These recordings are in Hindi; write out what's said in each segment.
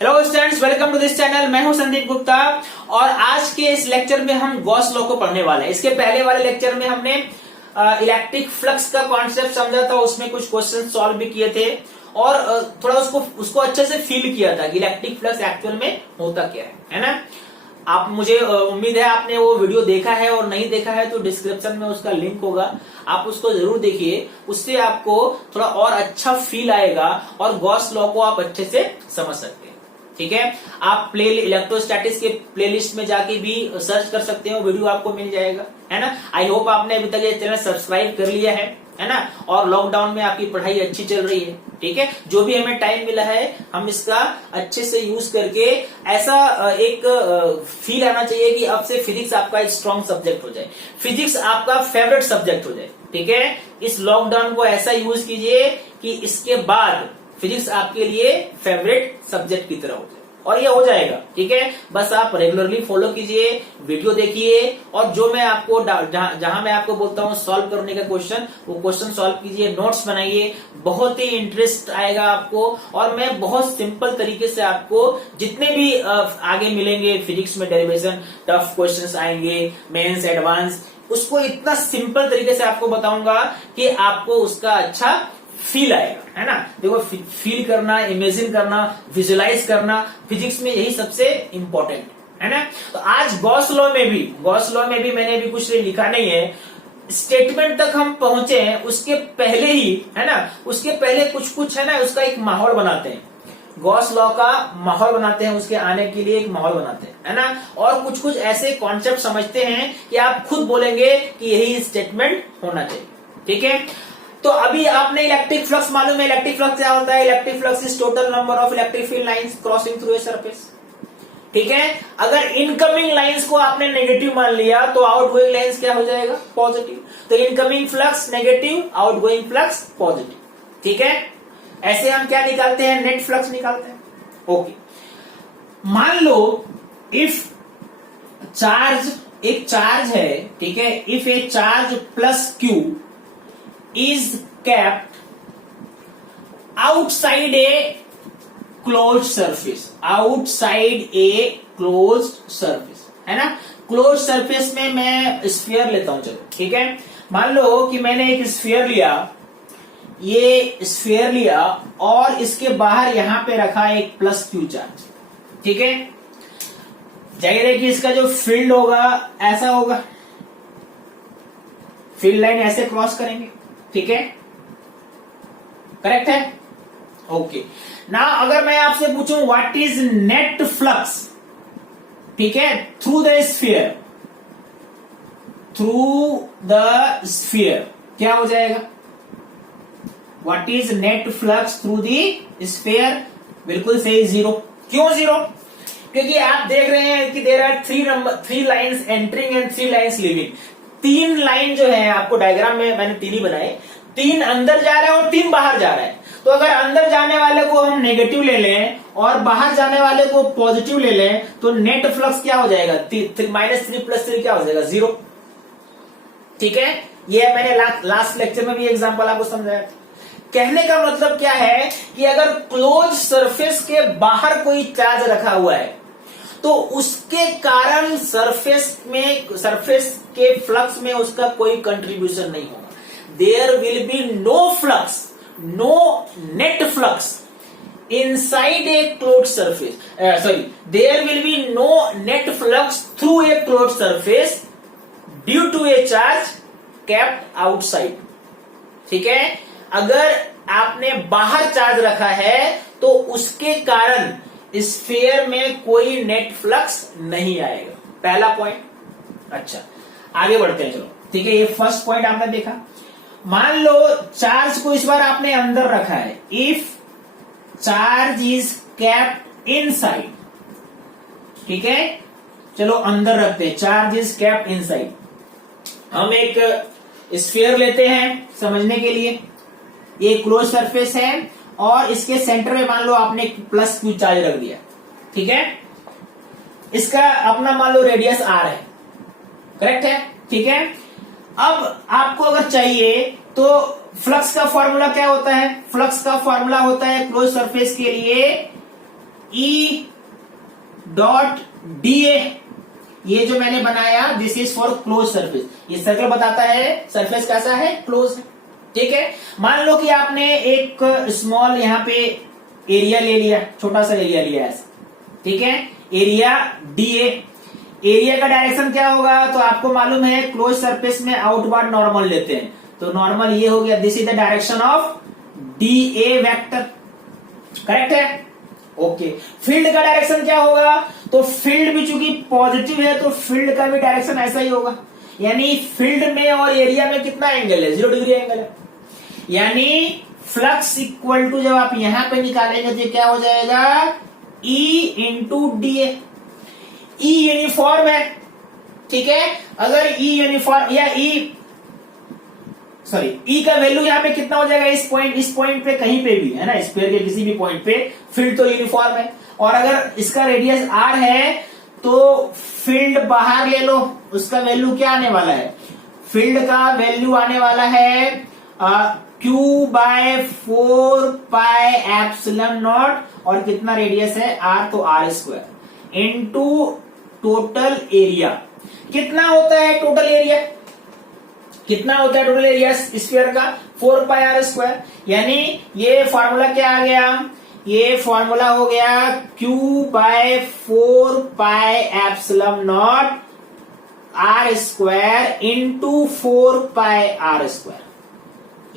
Hello students, welcome to this channel. मैं हूं संदीप गुप्ता और आज के इस लेक्चर में हम गॉस लॉ को पढ़ने वाले हैं। इसके पहले वाले लेक्चर में हमने इलेक्ट्रिक फ्लक्स का कॉन्सेप्ट समझा था, उसमें कुछ क्वेश्चन सॉल्व भी किए थे और थोड़ा उसको अच्छे से फील किया था कि इलेक्ट्रिक फ्लक्स एक्चुअल में होता क्या है ना। आप मुझे उम्मीद है आपने वो वीडियो देखा है, और नहीं देखा है तो डिस्क्रिप्शन में उसका लिंक होगा, आप उसको जरूर देखिए। उससे आपको थोड़ा और अच्छा फील आएगा और गॉस लॉ को आप अच्छे से समझ सकते हैं। ठीक है, आप इलेक्ट्रोस्टैटिक्स के प्लेलिस्ट में जाके भी सर्च कर सकते हो, वीडियो आपको मिल जाएगा, है ना। आई होप आपने अभी तक ये चैनल सब्सक्राइब कर लिया है ना। और लॉकडाउन में आपकी पढ़ाई अच्छी चल रही है, ठीक है। जो भी हमें टाइम मिला है हम इसका अच्छे से यूज करके ऐसा एक फील आना चाहिए कि अब से फिजिक्स आपका एक स्ट्रॉन्ग सब्जेक्ट हो जाए, फिजिक्स आपका फेवरेट सब्जेक्ट हो जाए। ठीक है, इस लॉकडाउन को ऐसा यूज कीजिए कि इसके बाद फिजिक्स आपके लिए फेवरेट सब्जेक्ट की तरह हो जाए, और ये हो जाएगा। ठीक है, बस आप रेगुलरली फॉलो कीजिए, वीडियो देखिए, और जो मैं आपको जहां मैं आपको बोलता हूं सॉल्व करने का क्वेश्चन, वो क्वेश्चन सॉल्व कीजिए, नोट्स बनाइए, बहुत ही इंटरेस्ट आएगा आपको। और मैं बहुत सिंपल तरीके से आपको जितने भी आगे मिलेंगे फिजिक्स में डेरिवेशन टफ क्वेश्चन आएंगे, मेंस एडवांस, उसको इतना सिंपल तरीके से आपको बताऊंगा कि आपको उसका अच्छा फील आएगा, है ना। देखो, फील करना, इमेजिन करना, विजुलाइज करना फिजिक्स में यही सबसे इंपॉर्टेंट है ना। तो आज गॉस लॉ में भी मैंने अभी कुछ लिखा नहीं है, स्टेटमेंट तक हम पहुंचे हैं। उसके पहले ही, है ना, उसके पहले कुछ है ना, उसका एक माहौल बनाते हैं, गॉस लॉ का माहौल बनाते हैं, उसके आने के लिए एक माहौल बनाते हैं, है ना। और कुछ ऐसे कॉन्सेप्ट समझते हैं कि आप खुद बोलेंगे कि यही स्टेटमेंट होना चाहिए। ठीक है, तो अभी आपने इलेक्ट्रिक फ्लक्स मालूम है। इलेक्ट्रिक फ्लक्स क्या होता है? Electric flux is total number of electric field lines crossing through a surface. ठीक है, अगर इनकमिंग लाइंस को आपने नेगेटिव मान लिया तो आउटगोइंग लाइंस क्या हो जाएगा? पॉजिटिव। तो incoming flux negative, outgoing flux positive. ठीक है, ऐसे हम क्या निकालते हैं? नेट फ्लक्स निकालते हैं। ओके, मान लो इफ एक चार्ज है, ठीक है, if A charge plus Q is kept outside a closed surface, है ना। क्लोज्ड सरफेस में मैं स्फीयर लेता हूं, चलो ठीक है। मान लो कि मैंने एक स्फीयर लिया, ये स्फीयर लिया और इसके बाहर यहां पे रखा एक प्लस क्यू चार्ज। ठीक है, जाहिर है कि इसका जो फील्ड होगा ऐसा होगा, फील्ड लाइन ऐसे क्रॉस करेंगे। ठीक है, करेक्ट है। ओके, ना अगर मैं आपसे पूछूं व्हाट इज नेट फ्लक्स, ठीक है, थ्रू द स्फीयर, क्या हो जाएगा? What is net flux through the sphere? बिल्कुल सही, जीरो। क्यों जीरो? क्योंकि आप देख रहे हैं कि there are three lines entering and 3 lines leaving. 3 line जो है, आपको डायग्राम में मैंने 3 ही बनाए, 3 अंदर जा रहा है और 3 बाहर जा रहा है। तो अगर अंदर जाने वाले को हम नेगेटिव ले लें और बाहर जाने वाले को पॉजिटिव ले लें तो नेट फ्लक्स क्या हो जाएगा? -3 + 3 क्या हो जाएगा? 0। ठीक है, ये मैंने लास्ट लेक्चर में भी एग्जांपल आपको समझाया। कहने का मतलब क्या है कि अगर क्लोज सरफेस के बाहर कोई चार्ज रखा हुआ है तो उसके कारण सरफेस के फ्लक्स में उसका कोई कंट्रीब्यूशन नहीं होगा। There will be no flux, no net flux inside a closed surface, there will be no net flux through a closed surface due to a charge kept outside. ठीक है, अगर आपने बाहर चार्ज रखा है तो उसके कारण स्फीयर में कोई नेट फ्लक्स नहीं आएगा। पहला पॉइंट। अच्छा, आगे बढ़ते हैं, चलो ठीक है। ये फर्स्ट पॉइंट आपने देखा। मान लो चार्ज को इस बार आपने अंदर रखा है, if charge is kept inside. ठीक है, चलो अंदर रखते हैं, चार्ज इज केप्ट इनसाइड। हम एक स्फीयर लेते हैं समझने के लिए। ये क्लोज सरफेस है और इसके सेंटर में मान लो आपने प्लस क्यू चार्ज रख दिया। ठीक है, इसका अपना मान लो रेडियस आर है, करेक्ट है। ठीक है, अब आपको अगर चाहिए तो फ्लक्स का फॉर्मूला क्या होता है? फ्लक्स का फॉर्मूला होता है क्लोज सरफेस के लिए E डॉट डी ए, ये जो मैंने बनाया this is for close surface. ये सर्कल बताता है सरफेस कैसा है, क्लोज है। ठीक है, मान लो कि आपने एक स्मॉल यहाँ पे एरिया ले लिया, छोटा सा एरिया लिया ऐसा, ठीक है, एरिया डी ए। एरिया का डायरेक्शन क्या होगा, तो आपको मालूम है क्लोज सरफेस में आउटवर्ड नॉर्मल लेते हैं, तो नॉर्मल ये हो गया, this is the direction of D A vector, correct है। ओके, फील्ड का डायरेक्शन क्या होगा, तो फील्ड भी चूंकि पॉजिटिव है तो फील्ड का भी डायरेक्शन ऐसा ही होगा, यानी फील्ड में और एरिया में कितना एंगल है, 0 डिग्री एंगल है। यानी फ्लक्स इक्वल टू जब आप यहां पे निकालेंगे तो क्या हो जाएगा, E into D A. E uniform है, ठीक है, अगर E यूनिफॉर्म या ई का वैल्यू यहाँ पे कितना हो जाएगा, इस पॉइंट पे कहीं पे भी है ना, स्फीयर के किसी भी पॉइंट पे फील्ड तो यूनिफॉर्म है, और अगर इसका रेडियस r है तो फील्ड बाहर ले लो, उसका वैल्यू क्या आने वाला है, फील्ड का वैल्यू आने वाला है Q by 4 pi epsilon naught, और कितना रेडियस है r, तो r square into total area. कितना होता है टोटल एरिया, कितना होता है टोटल एरिया स्फीयर का, 4 पाई आर स्क्वायर। यानी ये फॉर्मूला क्या आ गया, ये फॉर्मूला हो गया Q by 4 pi epsilon naught r square into 4 pi r square.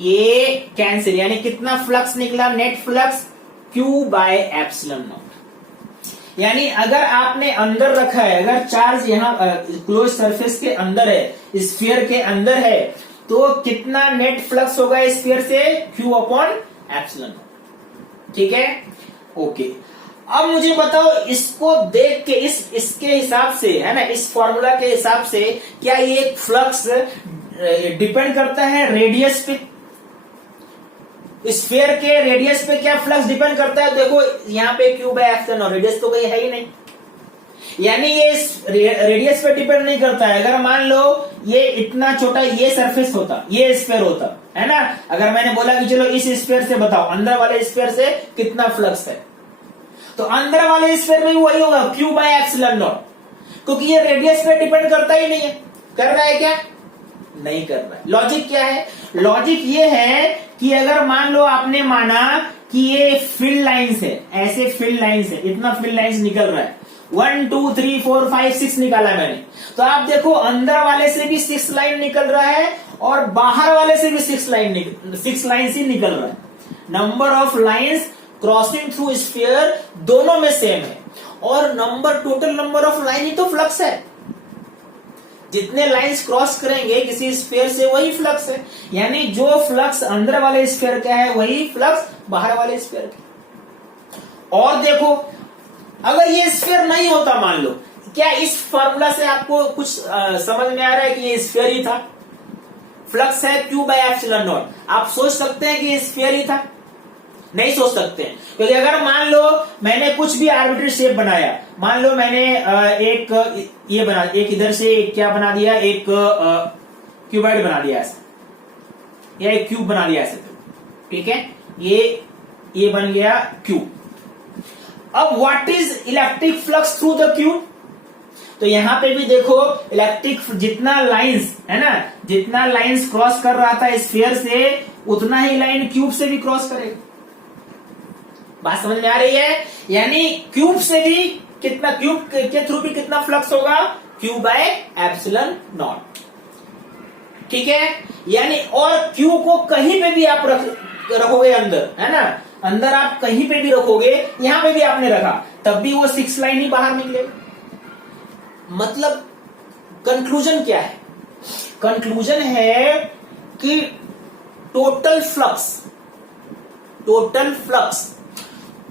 ये कैंसिल, यानी कितना फ्लक्स निकला, net flux Q by epsilon naught. यानी अगर आपने अंदर रखा है, अगर चार्ज यहाँ क्लोज सरफेस के अंदर है, स्फीयर के अंदर है, तो कितना नेट फ्लक्स होगा स्फीयर से, Q अपॉन एप्सिलॉन नॉट। ठीक है, ओके। अब मुझे बताओ, इसको देख के इसके हिसाब से है ना, इस फॉर्मूला के हिसाब से क्या ये फ्लक्स डिपेंड करता है रेडियस पे, स्फीयर के रेडियस पे क्या फ्लक्स डिपेंड करता है। देखो यहाँ पे Q by epsilon not, radius तो कोई है ही नहीं, यानी ये रेडियस पे डिपेंड नहीं करता है। अगर मान लो ये इतना छोटा ये सरफेस होता, ये स्फीयर होता है ना, अगर मैंने बोला कि चलो इस स्फीयर से बताओ अंदर वाले स्फीयर से कितना फ्लक्स है, तो अंदर वाले स्फीयर में भी वही होगा Q बाय एप्सिलॉन नॉट, क्योंकि ये रेडियस पे डिपेंड करता ही नहीं है। कर रहा है क्या, नहीं कर रहा है। लॉजिक क्या है, लॉजिक ये है कि अगर मान लो आपने माना कि ये फील्ड लाइंस है, ऐसे फील्ड लाइंस है, इतना फील्ड लाइंस निकल रहा है, 1 2 3 4 5 6 निकाला मैंने, तो आप देखो अंदर वाले से भी 6 लाइन निकल रहा है और बाहर वाले से भी 6 लाइन्स ही निकल रहा है। Number of lines crossing through sphere दोनों में सेम है, और टोटल नंबर ऑफ लाइन ही तो फ्लक्स है। जितने लाइंस क्रॉस करेंगे किसी स्फीयर से वही फ्लक्स है, यानी जो फ्लक्स अंदर वाले स्फीयर का है वही फ्लक्स बाहर वाले स्फीयर का। और देखो अगर ये स्फीयर नहीं होता, मान लो, क्या इस फॉर्मूला से आपको कुछ समझ में आ रहा है कि ये स्फीयर ही था, फ्लक्स है Q बाय एप्सिलॉन नॉट, आप सोच सकते हैं कि ये स्फीयर ही था, नहीं सोच सकते हैं, क्योंकि अगर मान लो मैंने कुछ भी आर्बिट्री शेप बनाया, मान लो मैंने एक इधर से क्या बना दिया, एक क्यूबॉइड बना दिया ऐसा, या एक क्यूब बना दिया ऐसे, ठीक है, ये बन गया क्यूब। अब what is electric flux through the cube, तो यहां पे भी देखो इलेक्ट्रिक, जितना लाइंस है ना, जितना लाइंस क्रॉस कर रहा था स्फीयर से, उतना ही लाइन क्यूब से भी क्रॉस करेगा। बात समझ में आ रही है, यानी क्यूब से भी कितना, क्यूब के थ्रू भी कितना फ्लक्स होगा, Q बाय एप्सिलॉन नॉट। ठीक है, यानी और Q को कहीं पे भी आप रखोगे अंदर, है ना, अंदर आप कहीं पे भी रखोगे, यहां पे भी आपने रखा, तब भी वो 6 लाइन ही बाहर निकलेगा। मतलब कंक्लूजन क्या है, कंक्लूजन है कि total flux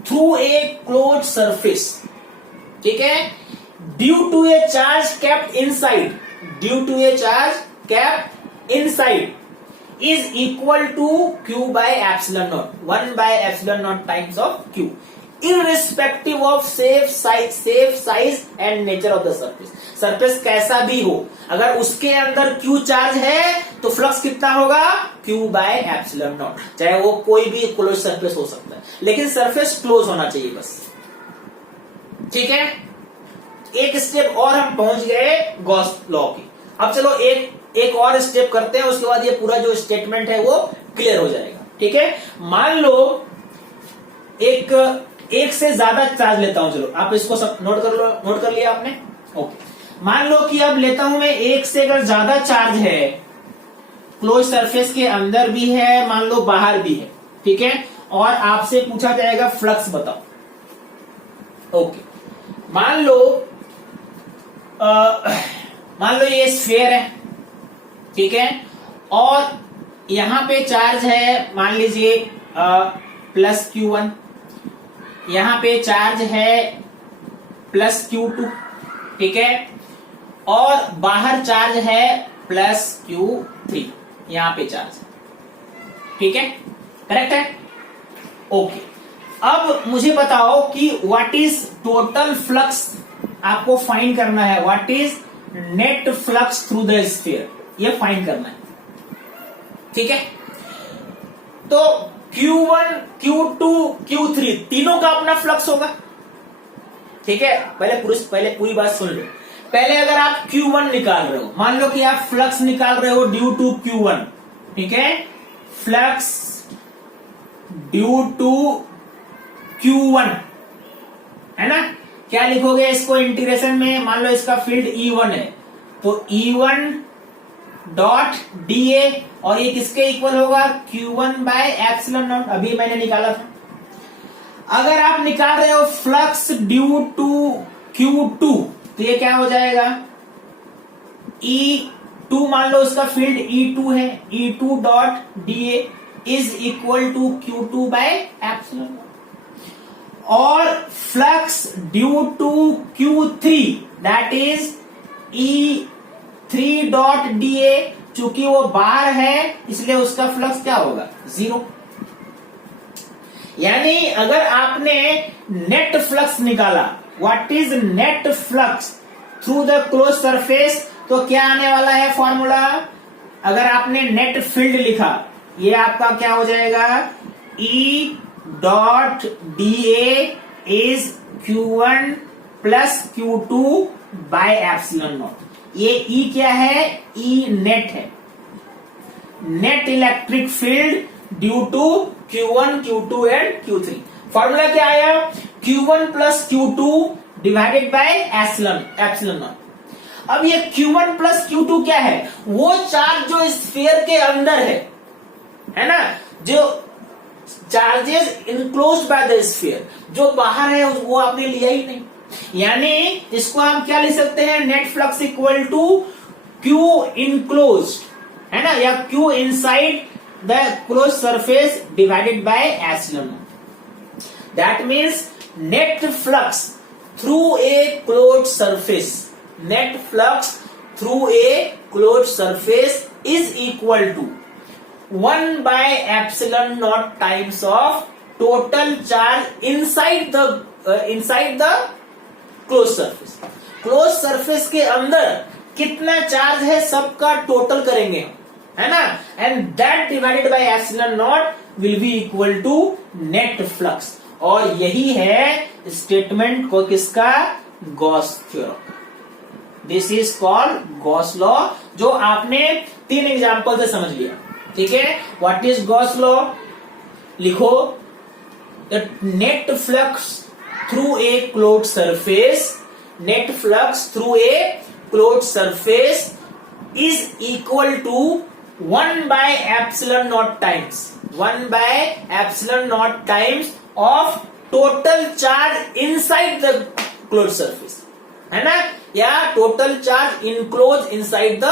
through a close surface, ठीक है, due to a charge kept inside, is equal to Q by epsilon naught, 1 by epsilon naught times of Q, irrespective of shape, size and nature of the surface। Surface कैसा भी हो, अगर उसके अंदर Q चार्ज है तो फ्लक्स कितना होगा, Q by epsilon naught, चाहे वो कोई भी क्लोज सरफेस हो सकता है, लेकिन सरफेस क्लोज होना चाहिए बस। ठीक है, एक स्टेप और हम पहुंच गए गॉस लॉ की। अब चलो एक और स्टेप करते हैं, उसके बाद ये पूरा जो स्टेटमेंट है वो क्लियर हो जाएगा। ठीक है, मान लो एक से ज्यादा चार्ज लेता हूं, चलो आप इसको सब नोट कर लिया आपने। ओके, मान लो कि अब लेता हूं मैं एक से अगर ज्यादा चार्ज है, क्लोज सरफेस के अंदर भी है, मान लो बाहर भी है, ठीक है, और आपसे पूछा जाएगा फ्लक्स बताओ। ओके, मान लो ये स्फीयर है, ठीक है, और यहां पे चार्ज है मान लीजिए प्लस Q1, यहां पे चार्ज है प्लस Q2, ठीक है, और बाहर चार्ज है प्लस Q3, यहां पे चार्ज है, ठीक है, करेक्ट है। ओके, अब मुझे बताओ कि व्हाट इज टोटल फ्लक्स, आपको फाइंड करना है, what is net flux through the sphere, ये फाइंड करना है, ठीक है। तो Q1, Q2, Q3 तीनों का अपना फ्लक्स होगा, ठीक है। पहले पूरी बात सुन लो। पहले अगर आप Q1 निकाल रहे हो, मान लो कि आप फ्लक्स निकाल रहे हो ड्यू टू Q1, ठीक है, फ्लक्स ड्यू टू Q1 है ना, क्या लिखोगे इसको इंटीग्रेशन में, मान लो इसका फील्ड E1 है, तो E1 डॉट dA, और ये किसके इक्वल होगा, Q1 बाय एप्सिलॉन नॉट, अभी मैंने निकाला था। अगर आप निकाल रहे हो फ्लक्स ड्यू टू Q2, तो ये क्या हो जाएगा, E2, मान लो उसका फील्ड E2 है, E2 dot dA is equal to Q2 by epsilon naught, और flux due to Q3 that is E3 dot dA, चूंकि वो बाहर है इसलिए उसका फ्लक्स क्या होगा, 0। यानी अगर आपने नेट फ्लक्स निकाला, what is net flux through the close surface, तो क्या आने वाला है फॉर्मूला, अगर आपने नेट फील्ड लिखा, ये आपका क्या हो जाएगा, E dot dA is Q1 plus Q2 by epsilon naught. ये E क्या है, E नेट है, net electric field due to Q1, Q2 and Q3। Formula क्या आया, Q1 plus Q2 divided by epsilon naught. अब ये Q1 प्लस Q2 क्या है, वो चार्ज जो स्फीयर के अंदर है ना, जो charges enclosed by the sphere, जो बाहर है वो आपने लिया ही नहीं, यानी इसको हम क्या लिख सकते हैं, net flux equal to Q enclosed, है ना, या Q inside the close surface divided by epsilon naught. That means net flux through a close surface, net flux through a close surface is equal to 1 by epsilon naught times of total charge inside the closed surface। closed surface के अंदर कितना चार्ज है सबका टोटल करेंगे, है ना, and that divided by epsilon naught will be equal to net flux. और यही है स्टेटमेंट को किसका, Gauss theorem. This is called Gauss law, जो आपने 3 एग्जांपल से समझ लिया, ठीक है। व्हाट इज गॉस लॉ, लिखो, the net flux through a closed surface, net flux through a closed surface is equal to 1 by epsilon naught times, 1 by epsilon naught times of total charge inside the closed surface, है ना, या total charge enclose inside the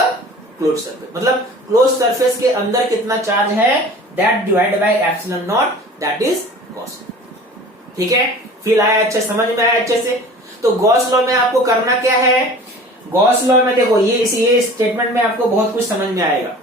close surface, मतलब क्लोज सरफेस के अंदर कितना चार्ज है, that divide by epsilon naught, that is Gauss law. ठीक है, फील आया, अच्छे समझ में आया अच्छे से। तो गॉस लॉ में आपको करना क्या है, गॉस लॉ में देखो ये स्टेटमेंट में आपको बहुत कुछ समझ में आएगा।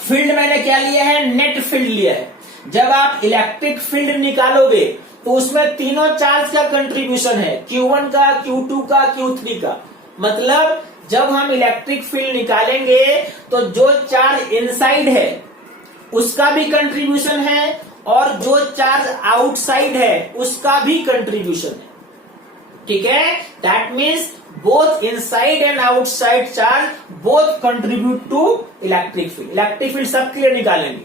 फील्ड मैंने क्या लिया है, नेट फील्ड लिया है। जब आप इलेक्ट्रिक फील्ड निकालोगे तो उसमें तीनों चार्ज का कंट्रीब्यूशन है, Q1 का, Q2 का, Q3 का। मतलब जब हम इलेक्ट्रिक फील्ड निकालेंगे तो जो चार्ज इनसाइड है उसका भी कंट्रीब्यूशन है और जो चार्ज आउटसाइड है उसका भी कंट्रीब्यूशन है। ठीक है, that means both inside and outside charge both contribute to electric field. Electric field सबके लिए निकालेंगे,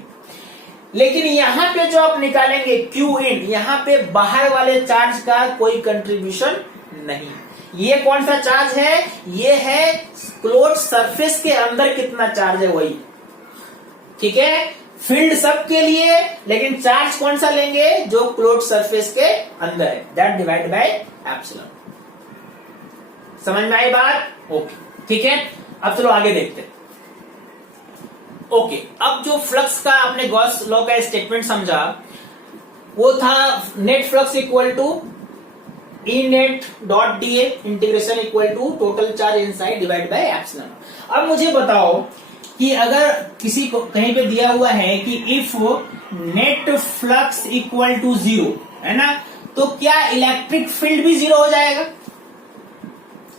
लेकिन यहां पे जो आप निकालेंगे क्यू इन, यहां पे बाहर वाले चार्ज का कोई कंट्रीब्यूशन नहीं। ये कौन सा चार्ज है? ये है क्लोज सरफेस के अंदर कितना चार्ज है वही। ठीक है, फील्ड सबके लिए, लेकिन चार्ज कौन सा लेंगे? जो क्लोज सरफेस के अंदर है, दैट डिवाइड बाय एप्सिलॉन। समझ में आई बात? ओके, ठीक है। अब चलो आगे देखते हैं। ओके, अब जो फ्लक्स का आपने गॉस लॉ का स्टेटमेंट समझा, वो था net flux equal to E net dot D A integration equal to total charge inside divide by epsilon. अब मुझे बताओ कि अगर किसी को कहीं पे दिया हुआ है कि if net flux equal to 0, है ना, तो क्या इलेक्ट्रिक फील्ड भी 0 हो जाएगा?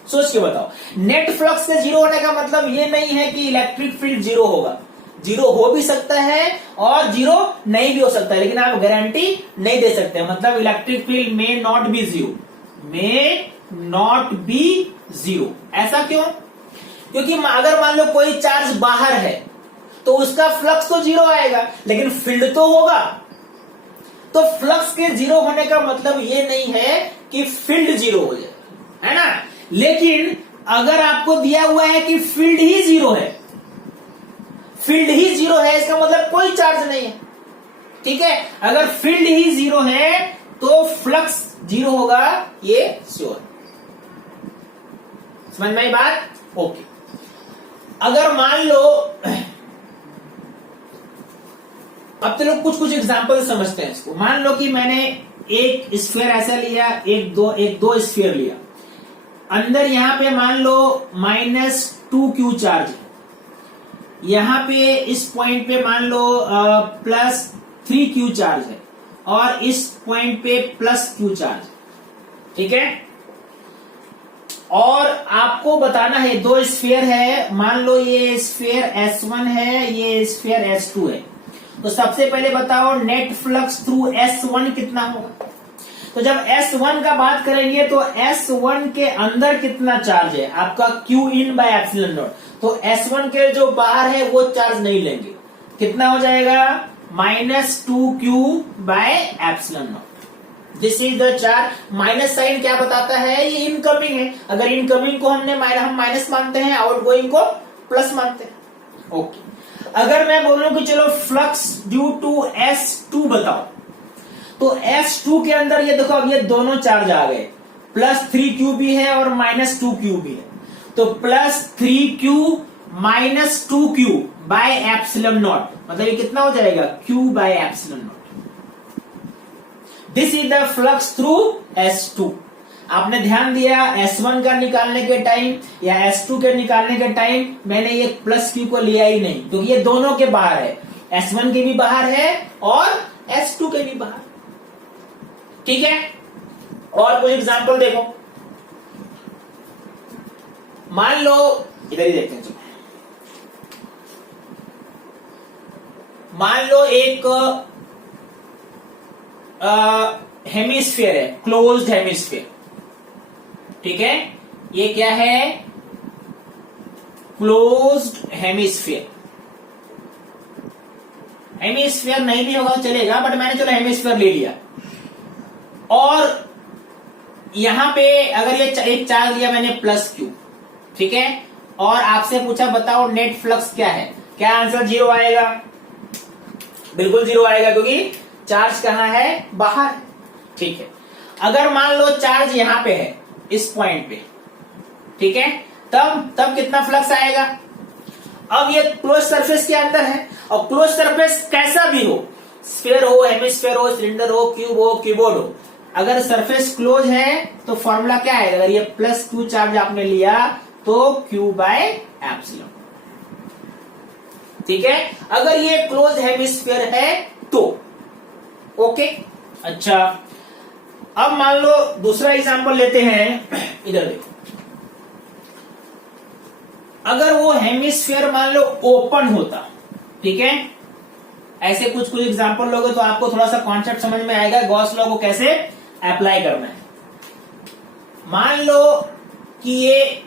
सोच के बताओ। नेट फ्लक्स के 0 होने का मतलब ये नहीं है कि इलेक्ट्रिक फील्ड 0 होगा। 0 हो भी सकता है और 0 नहीं भी हो सकता है, लेकिन आप गारंटी नहीं दे सकते। मतलब electric field may not be 0, may not be 0। ऐसा क्यों? क्योंकि अगर मान लो कोई चार्ज बाहर है तो उसका फ्लक्स तो 0 आएगा, लेकिन फील्ड तो होगा। तो फ्लक्स के 0 होने का मतलब ये नहीं है कि फील्ड 0 हो जाए, है ना। लेकिन अगर आपको दिया हुआ है कि फील्ड ही 0 है, फील्ड ही 0 है, इसका मतलब कोई चार्ज नहीं है। ठीक है, अगर फील्ड ही 0 है तो फ्लक्स 0 होगा, ये श्योर। समझ में आई बात? ओके, अगर मान लो, अब चलो कुछ एग्जांपल समझते हैं इसको। मान लो कि मैंने एक स्फीयर ऐसा लिया, एक दो स्फीयर लिया। अंदर यहां पे मान लो -2q चार्ज है, यहां पे इस पॉइंट पे मान लो +3q चार्ज है, और इस पॉइंट पे +q चार्ज। ठीक है, और आपको बताना है, दो स्फीयर है, मान लो ये स्फीयर S1 है, ये स्फीयर S2 है। तो सबसे पहले बताओ नेट फ्लक्स थ्रू S1 कितना होगा? तो जब S1 का बात करेंगे तो S1 के अंदर कितना चार्ज है? आपका Q in by epsilon not. तो S1 के जो बाहर है वो चार्ज नहीं लेंगे। कितना हो जाएगा? -2q by epsilon naught. This is the charge. Minus sign क्या बताता है? ये इनकमिंग है। अगर इनकमिंग को हम माइनस मानते हैं, आउटगोइंग को प्लस मानते हैं। ओके, अगर मैं बोलूं कि चलो फ्लक्स ड्यू टू S2 बताओ, तो S2 के अंदर ये देखो, अब ये दोनों चार्ज आ गए, +3q भी है और -2q भी है। तो +3q -2q by epsilon not, मतलब ये कितना हो जाएगा? q by epsilon naught. This is the flux through S2। आपने ध्यान दिया, S1 का निकालने के टाइम या S2 के निकालने के टाइम मैंने ये +q को लिया ही नहीं, क्योंकि ये दोनों के बाहर है, S1 के भी बाहर है और S2 के भी बाहर। ठीक है, और कोई एग्जांपल देखो। मान लो, इधर ही देखते हैं, चलो। मान लो एक हेमिस्फीयर है, क्लोज्ड हेमिस्फीयर। ठीक है, ये क्या है? Closed hemisphere. हेमिस्फीयर नहीं भी होगा चलेगा, बट मैंने चलो हेमिस्फीयर ले लिया। और यहां पे अगर ये एक चार्ज लिया मैंने +q, ठीक है, और आपसे पूछा बताओ नेट फ्लक्स क्या है, क्या आंसर 0 आएगा? बिल्कुल 0 आएगा, क्योंकि चार्ज कहां है? बाहर। ठीक है, अगर मान लो चार्ज यहां पे है, इस पॉइंट पे, ठीक है, तब कितना फ्लक्स आएगा? अब ये क्लोज सरफेस के अंदर है, और क्लोज सरफेस कैसा भी हो, स्फीयर हो, हेमिस्फीयर हो, सिलेंडर हो, क्यूब हो, कीबोर्ड हो, अगर सरफेस क्लोज है तो फॉर्मूला क्या है? अगर ये +q चार्ज आपने लिया तो q बाय एप्सिलॉन। ठीक है, अगर ये क्लोज हेमिस्फीयर है तो ओके। अच्छा, अब मान लो दूसरा एग्जांपल लेते हैं, इधर देखो। अगर वो हेमिस्फीयर मान लो ओपन होता, ठीक है, ऐसे कुछ एग्जांपल लोगे तो आपको थोड़ा सा कॉन्सेप्ट समझ में आएगा, गॉस लॉ को कैसे अप्लाई करना है। मान लो कि ये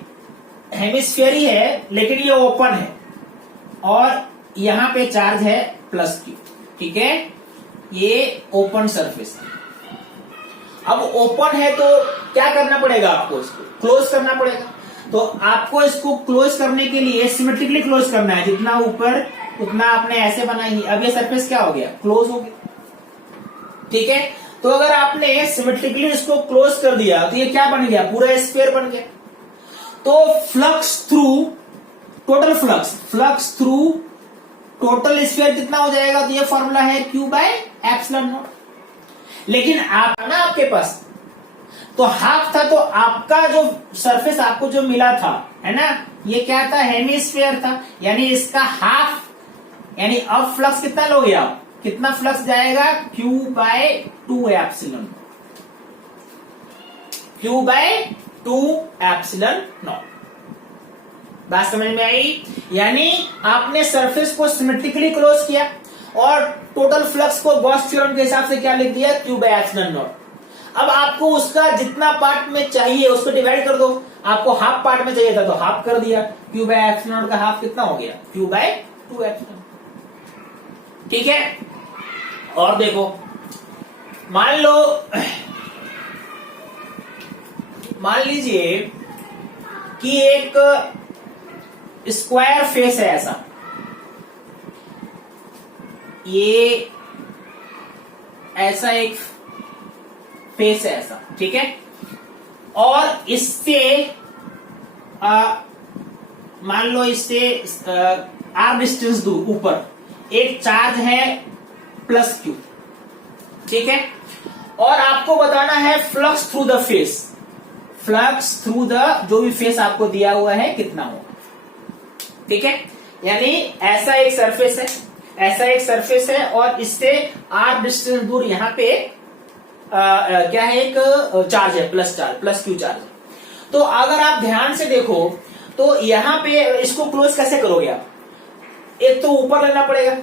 हेमिस्फीयर ही है लेकिन ये ओपन है और यहां पे चार्ज है प्लस क्यू, ठीक है, ये ओपन सरफेस है। अब ओपन है तो क्या करना पड़ेगा आपको, इसको क्लोज करना पड़ेगा। तो आपको इसको क्लोज करने के लिए सिमेट्रिकली क्लोज करना है, जितना ऊपर उतना आपने ऐसे बनाई। अब ये सरफेस क्या हो गया, क्लोज हो गया, ठीक है। तो अगर आपने सिमेट्रिकली इसको क्लोज कर दिया तो ये क्या बन गया, पूरा स्फीयर बन गया। तो flux through total flux through total sphere कितना हो जाएगा, तो ये फॉर्मूला है Q/ε0। लेकिन आप ना आपके पास तो हाफ था, तो आपका जो सरफेस आपको जो मिला था, है ना, ये क्या था, हेमिस्फीयर था, यानी इसका हाफ, यानी अब फ्लक्स कितना लोगे आप, कितना फ्लक्स जाएगा, Q/2ε0, Q/2ε0। बात समझ में आई? यानी आपने सरफेस को सिमेट्रिकली क्लोज किया और टोटल फ्लक्स को गॉस थ्योरम के हिसाब से क्या लिख दिया, Q/ε0। अब आपको उसका जितना पार्ट में चाहिए उसको डिवाइड कर दो। आपको हाफ पार्ट में चाहिए था तो हाफ कर दिया, Q/ε0 का हाफ कितना हो गया, Q/2ε0, ठीक है। और देखो, मान लीजिए कि एक स्क्वायर फेस है ऐसा, ये ऐसा एक फेस है ऐसा, ठीक है, और इससे मान लो इससे आर डिस्टेंस दूर ऊपर एक चार्ज है प्लस क्यू, ठीक है, और आपको बताना है flux through the face, flux through the जो भी फेस आपको दिया हुआ है कितना होगा, ठीक है। यानी ऐसा एक सरफेस है, ऐसा एक सरफेस है और इससे आर डिस्टेंस दूर यहां पे क्या है, एक चार्ज है, प्लस क्यू चार्ज है। तो अगर आप ध्यान से देखो तो यहां पे इसको क्लोज कैसे करोगे आप, एक तो ऊपर लेना पड़ेगा,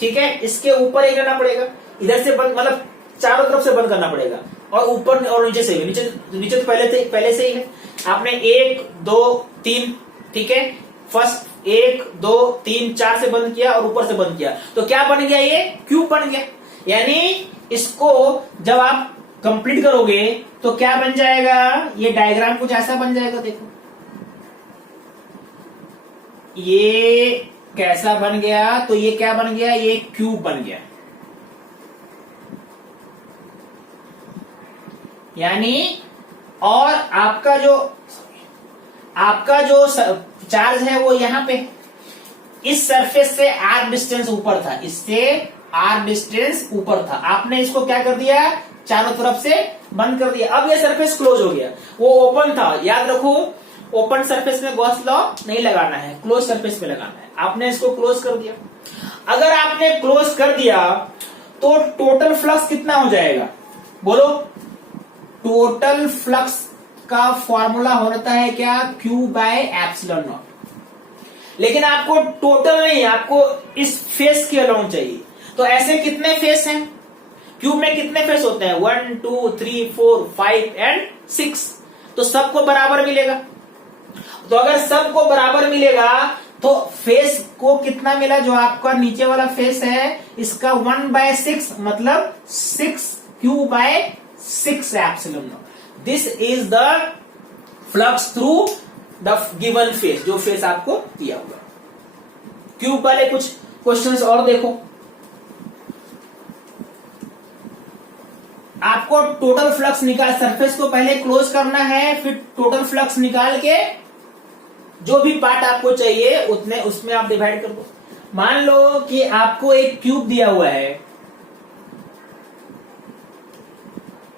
ठीक है, इसके ऊपर एक लेना पड़ेगा, इधर से बंद, मतलब चारों तरफ से बंद करना पड़ेगा, और ऊपर और नीचे से, नीचे तो पहले से ही है। आपने 1 2 3, ठीक है, फर्स्ट 1 2 3 4 से बंद किया और ऊपर से बंद किया, तो क्या बन गया, ये क्यूब बन गया। यानी इसको जब आप कंप्लीट करोगे तो क्या बन जाएगा, ये डायग्राम कुछ ऐसा बन जाएगा। देखो ये कैसा बन गया, तो ये क्या बन गया, ये क्यूब बन गया। यानी और आपका जो चार्ज है वो यहां पे इस सरफेस से आर डिस्टेंस ऊपर था, इससे आर डिस्टेंस ऊपर था, आपने इसको क्या कर दिया, चारों तरफ से बंद कर दिया। अब ये सरफेस क्लोज हो गया, वो ओपन था, याद रखो ओपन सरफेस में गॉस लॉ नहीं लगाना है, क्लोज सरफेस में लगाना है। आपने इसको क्लोज कर दिया। अगर आपने क्लोज कर दिया तो टोटल फ्लक्स कितना हो जाएगा, बोलो। टोटल फ्लक्स का फॉर्मूला होता है क्या, Q/ε0। लेकिन आपको टोटल नहीं, आपको इस फेस के अलाउंस चाहिए। तो ऐसे कितने फेस हैं, क्यूब में कितने फेस होते हैं, 1 2 3 4 5 एंड 6, तो सबको बराबर मिलेगा। तो अगर सबको बराबर मिलेगा तो फेस को कितना मिला, जो आपका नीचे वाला फेस है इसका 1/6, मतलब 6Q/6ε0। This is the flux through the given face, जो फेस आपको दिया हुआ। क्यूब वाले कुछ क्वेश्चंस और देखो। आपको टोटल फ्लक्स निकाल, सरफेस को पहले क्लोज करना है, फिर टोटल फ्लक्स निकाल के जो भी पार्ट आपको चाहिए उतने उसमें आप डिवाइड कर दो। मान लो कि आपको एक क्यूब दिया हुआ है,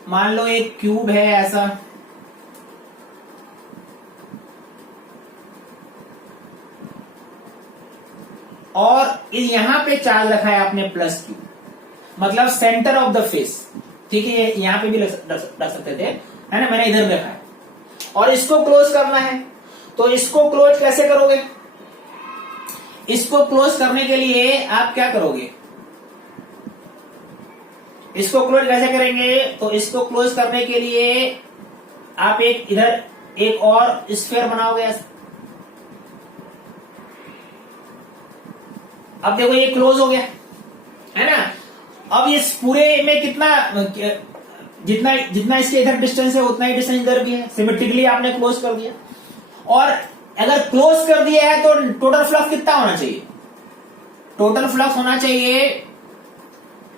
मान लो एक क्यूब है ऐसा, और यहां पे चार्ज रखा है आपने प्लस क्यू, मतलब सेंटर ऑफ द फेस, ठीक है, यहां पे भी रख सकते थे, है ना, मैंने इधर रखा है, और इसको क्लोज करना है। तो इसको क्लोज कैसे करोगे, इसको क्लोज करने के लिए आप क्या करोगे, इसको क्लोज कैसे करेंगे, तो इसको क्लोज करने के लिए आप एक इधर एक और स्फीयर बनाओगे ऐसे। अब देखो ये क्लोज हो गया है ना। अब इस पूरे में कितना जितना जितना इसके इधर डिस्टेंस है उतना ही डिस्टेंस इधर भी है, सिमेट्रिकली आपने क्लोज कर दिया। और अगर क्लोज कर दिया है तो टोटल फ्लक्स कितना होना चाहिए? टोटल फ्लक्स होना चाहिए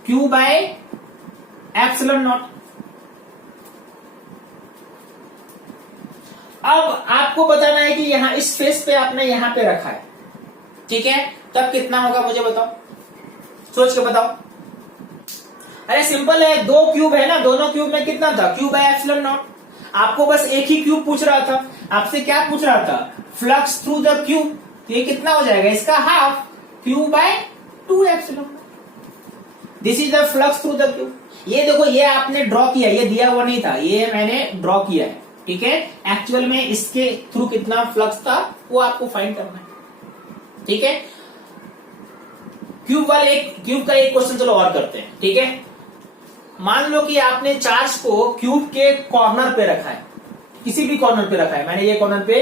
Q बाय एप्सिलॉन नॉट। अब आपको बताना है कि यहां इस फेस पे आपने यहां पे रखा है, ठीक है, तब कितना होगा मुझे बताओ, सोच के बताओ। अरे सिंपल है, दो क्यूब है ना, दोनों क्यूब में कितना था? Q by epsilon not. आपको बस एक ही क्यूब पूछ रहा था, आपसे क्या पूछ रहा था? Flux through the cube. तो ये कितना हो जाएगा? इसका half Q by 2 epsilon. This is the flux through the cube. ये देखो, ये आपने ड्रॉ किया, ये दिया हुआ नहीं था, ये मैंने ड्रॉ किया है, ठीक है। एक्चुअल में इसके थ्रू कितना फ्लक्स था वो आपको फाइंड करना है, ठीक है। क्यूब का एक क्वेश्चन चलो और करते हैं, ठीक है। मान लो कि आपने चार्ज को क्यूब के कॉर्नर पे रखा है, किसी भी कॉर्नर पे रखा है, मैंने ये कॉर्नर पे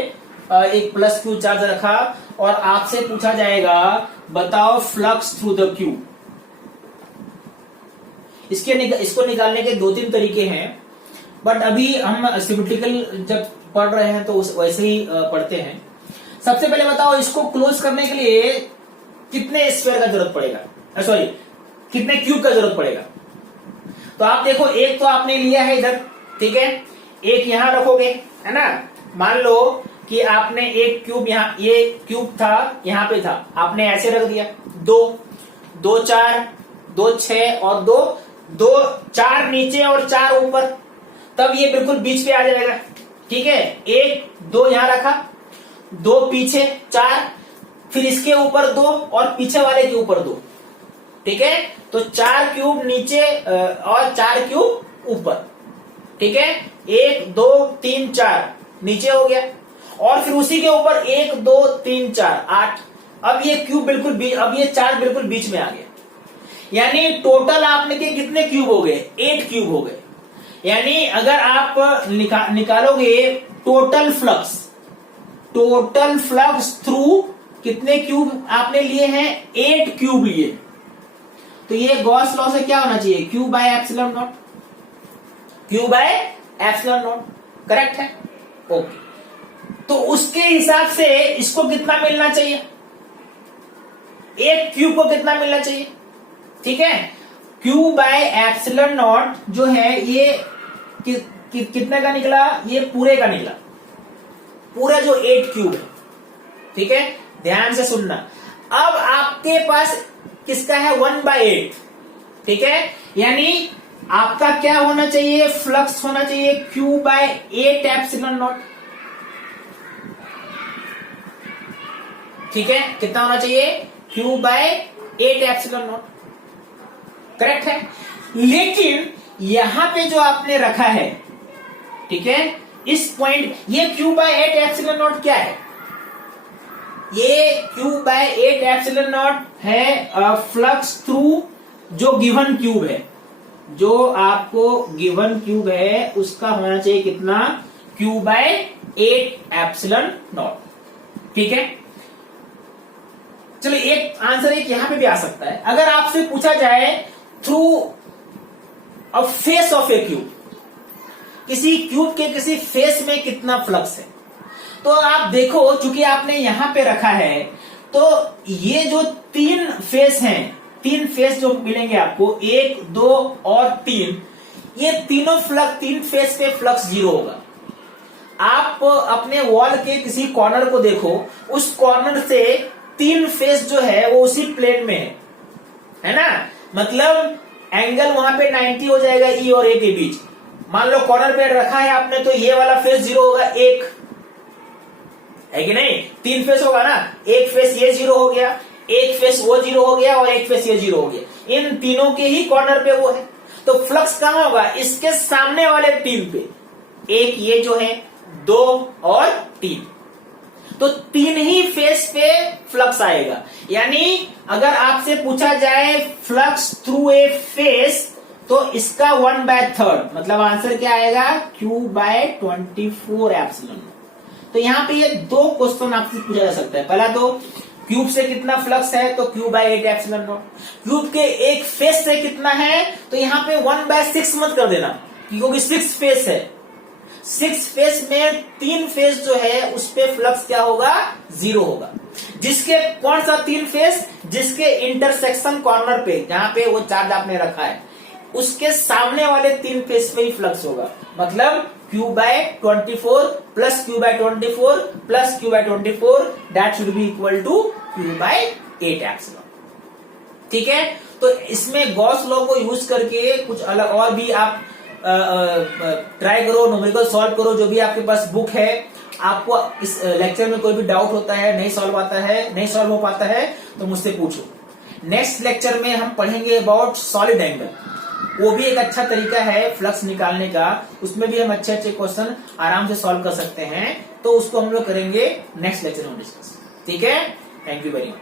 एक प्लस क्यू चार्ज रखा और आपसे पूछा जाएगा बताओ फ्लक्स थ्रू द क्यूब। इसको निकालने के 2-3 तरीके हैं, बट अभी हम सिमेट्रिकल जब पढ़ रहे हैं तो वैसे ही पढ़ते हैं। सबसे पहले बताओ इसको क्लोज करने के लिए कितने स्फीयर का जरूरत पड़ेगा, सॉरी कितने क्यूब का जरूरत पड़ेगा। तो आप देखो, एक तो आपने लिया है इधर, ठीक है, एक यहां रखोगे, है ना। मान लो कि आपने एक क्यूब यहां, ये क्यूब था यहां पे था, आपने ऐसे रख दिया, 2 4 2 6 और 2 4 नीचे और 4 ऊपर, तब ये बिल्कुल बीच पे आ जाएगा, ठीक है। 1 2 यहां रखा, 2 पीछे 4, फिर इसके ऊपर 2 और पीछे वाले के ऊपर 2, ठीक है। तो 4 क्यूब नीचे और 4 क्यूब ऊपर, ठीक है। 1 2 3 4 नीचे हो गया और फिर उसी के ऊपर 1 2 3 4 8। अब ये क्यूब बिल्कुल अब ये 4 बिल्कुल बीच में आ गया, यानी टोटल आपने के कितने क्यूब हो गए? 8 क्यूब हो गए। यानी अगर आप निकालोगे टोटल फ्लक्स थ्रू कितने क्यूब आपने लिए हैं? 8 क्यूब लिए। तो ये गॉस लॉ से क्या होना चाहिए? Q by epsilon not, Q by epsilon naught, correct है, ओके। तो उसके हिसाब से इसको कितना मिलना चाहिए? 1 क्यूब को कितना मिलना चाहिए? ठीक है, Q बाय एप्सिलॉन नॉट जो है ये कितने का निकला? ये पूरे का निकला, पूरा जो 8 क्यूब है, ठीक है। ध्यान से सुनना। अब आपके पास किसका है? 1/8, ठीक है। यानी आपका क्या होना चाहिए? फ्लक्स होना चाहिए Q बाय 8 एप्सिलॉन नॉट, ठीक है। कितना होना चाहिए? Q by 8 epsilon naught, correct है। लेकिन यहां पे जो आपने रखा है, ठीक है, इस पॉइंट, ये Q बाय 8 एप्सिलॉन नॉट क्या है? ये Q बाय 8 एप्सिलॉन नॉट है फ्लक्स थ्रू जो गिवन क्यूब है, जो आपको गिवन क्यूब है उसका होना चाहिए कितना? Q बाय 8 एप्सिलॉन नॉट, ठीक है। चलो एक आंसर एक यहां पे भी आ सकता है। अगर आपसे पूछा जाए through a face of A cube, किसी क्यूब के किसी फेस में कितना फ्लक्स है, तो आप देखो चूंकि आपने यहां पे रखा है, तो ये जो 3 फेस हैं, 3 फेस जो मिलेंगे आपको, 1 2 और 3, ये तीन फेस पे फ्लक्स 0 होगा। आप अपने वॉल के किसी कॉर्नर को देखो, उस कॉर्नर से 3 फेस जो है वो उसी प्लेन में है ना, मतलब एंगल वहां पे 90 हो जाएगा ई और ए के बीच। मान लो कॉर्नर पे रखा है आपने, तो ये वाला फेस 0 होगा, 1 है कि नहीं? 3 फेस होगा ना, एक फेस ये 0 हो गया, एक फेस वो 0 हो गया और एक फेस ये 0 हो गया। इन तीनों के ही कॉर्नर पे वो है, तो फ्लक्स कहां होगा? इसके सामने वाले 3 पे, एक ये जो है, 2 और 3, तो 3 ही फेस पे फ्लक्स आएगा। यानी अगर आपसे पूछा जाए फ्लक्स थ्रू ए फेस, तो इसका 1/3 मतलब आंसर क्या आएगा, Q/24 तो यहाँ पे ये दो क्वेश्चन आपसे पूछा जा सकता है। पहला तो क्यूब से कितना फ्लक्स है, तो Q/8 क्यूब के एक फेस से कितना है, तो यहाँ पे 1/6 मत कर देना क्योंकि 6 फेस है। 6 फेस में 3 फेस जो है उस पे फ्लक्स क्या होगा, 0 होगा। जिसके कौन सा 3 फेस, जिसके इंटरसेक्शन कॉर्नर पे जहां पे वो चार्ज आपने रखा है उसके सामने वाले 3 फेस पे ही फ्लक्स होगा। मतलब Q/24 plus Q/24 plus Q/24 that should be equal to Q/8 ठीक है। तो इसमें गॉस लॉ को यूज करके कुछ अलग और भी आप ट्राई करो, न्यूमेरिकल सॉल्व करो। जो भी आपके पास बुक है, आपको इस लेक्चर में कोई भी डाउट होता है, नहीं सॉल्व हो पाता है तो मुझसे पूछो। नेक्स्ट लेक्चर में हम पढ़ेंगे अबाउट सॉलिड एंगल, वो भी एक अच्छा तरीका है फ्लक्स निकालने का। उसमें भी हम अच्छे क्वेश्चन आराम से सॉल्व कर सकते हैं, तो उसको हम लोग करेंगे नेक्स्ट लेक्चर में डिस्कस। ठीक है, थैंक यू वेरी मच।